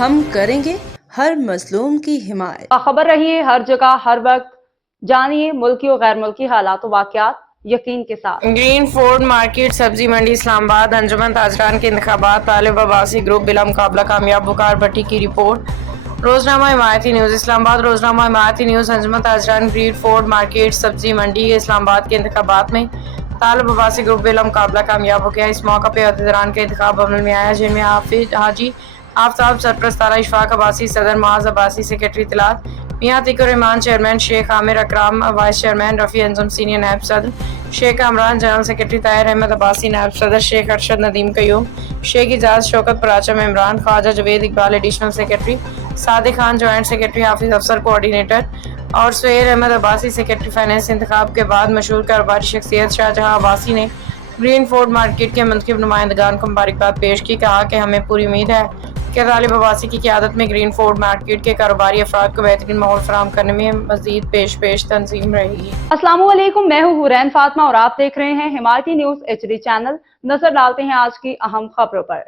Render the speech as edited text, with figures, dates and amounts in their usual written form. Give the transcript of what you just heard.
ہم کریں گے ہر مظلوم کی حمایت۔ باخبر رہیے ہر جگہ ہر وقت، جانیے ملکی و غیر ملکی حالات و واقعات یقین کے ساتھ۔ گرین فوڈ مارکیٹ سبزی منڈی اسلام آباد انجمن تاجران کے انتخابات طالب عباسی گروپ بلا مقابلہ کامیاب، وقار بھٹی کی رپورٹ۔ روزنامہ حمایتی نیوز اسلام آباد روزنامہ حمایتی نیوز انجمن تاجران گرین فوڈ مارکیٹ سبزی منڈی اسلام آباد کے انتخابات میں طالب عباسی گروپ بلا مقابلہ کامیاب ہو گیا۔ اس موقع پہ عہدیداران کا انتخاب عمل میں آیا، جن میں حاجی آفتاب سرپرست اعلیٰ اشفاق عباسی، صدر معاذ عباسی، سیکریٹری اطلاعات میاں عتیق الرحمان، چیئرمین شیخ عامر اکرام، وائس چیئرمین رفیع انجم، سینئر نائب صدر شیخ کامران، جنرل سیکریٹری طاہر احمد عباسی، نائب صدر شیخ ارشد ندیم قیوم، شیخ اعجاز شوکت پراچم، عمران خواجہ Javed Iqbal additional secretary, Sadiq Khan joint secretary, حافظ افسر کوآرڈینیٹر اور سہیل احمد عباسی سیکریٹری فائنانس۔ انتخاب کے بعد مشہور کاروباری شخصیت شاہجہاں عباسی نے گرین فوڈ مارکیٹ کے منتخب نمائندگان کو مبارکباد پیش کی۔ کہا کہ ہمیں پوری امید ہے کہ طالب عباسی کی قیادت میں گرین فوڈ مارکیٹ کے کاروباری افراد کو بہترین ماحول فراہم کرنے میں مزید پیش تنظیم رہے گی۔ السلام علیکم، میں ہوں حورین فاطمہ اور آپ دیکھ رہے ہیں حمایتی نیوز HD چینل۔ نظر ڈالتے ہیں آج کی اہم خبروں پر۔